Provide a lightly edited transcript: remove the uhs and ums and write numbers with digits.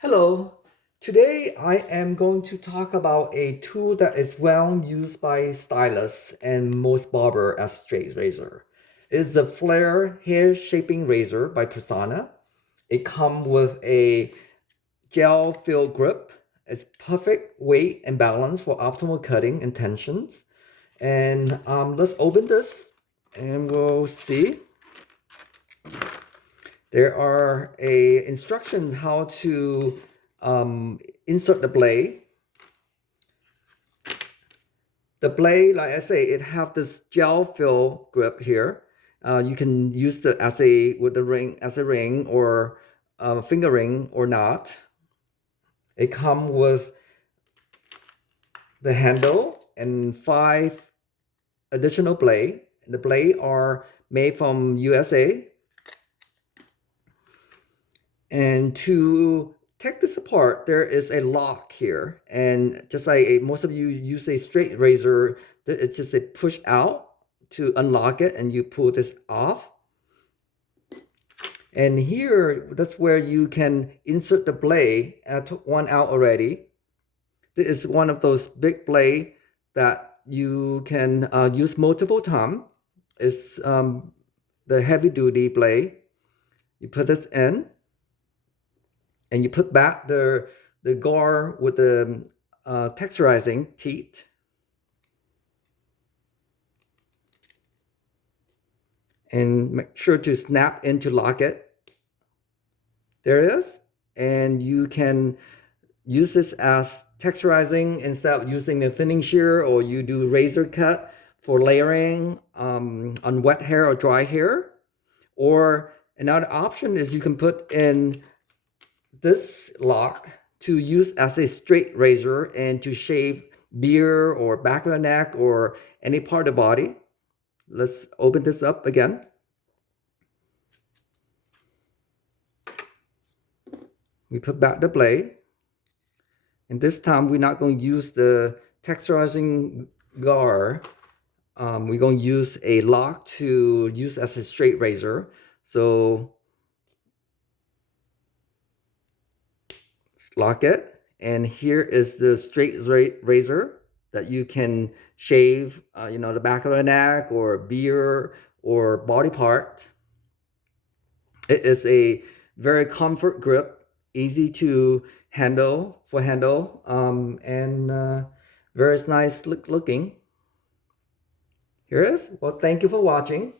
Hello. Today I am going to talk about a tool that is well used by stylists and most barber as straight razor. It's the Flare Hair Shaping Razor by Persona. It comes with a gel filled grip. It's perfect weight and balance for optimal cutting and tensions. And let's open this and we'll see. There are a instructions how to insert the blade. The blade, like I say, it have this gel fill grip here. You can use the as a with the ring as a ring or finger ring or not. It come with the handle and five additional blade. The blade are made from USA. And to take this apart, there is a lock here. And just like most of you use a straight razor, it's just a push out to unlock it and you pull this off. And here, that's where you can insert the blade. I took one out already. This is one of those big blade that you can use multiple times. It's the heavy duty blade. You put this in and you put back the guard with the texturizing teeth. And make sure to snap in to lock it. There it is. And you can use this as texturizing instead of using the thinning shear, or you do razor cut for layering on wet hair or dry hair. Or another option is you can put in this lock to use as a straight razor and to shave beard or back of the neck or any part of the body. Let's open this up again. We put back the blade. And this time we're not going to use the texturizing guard. We're going to use a lock to use as a straight razor. So let's lock it. And here is the straight razor that you can shave, the back of the neck or beard or body part. It is a very comfort grip, easy to handle and very nice looking. Here it is. Well, thank you for watching.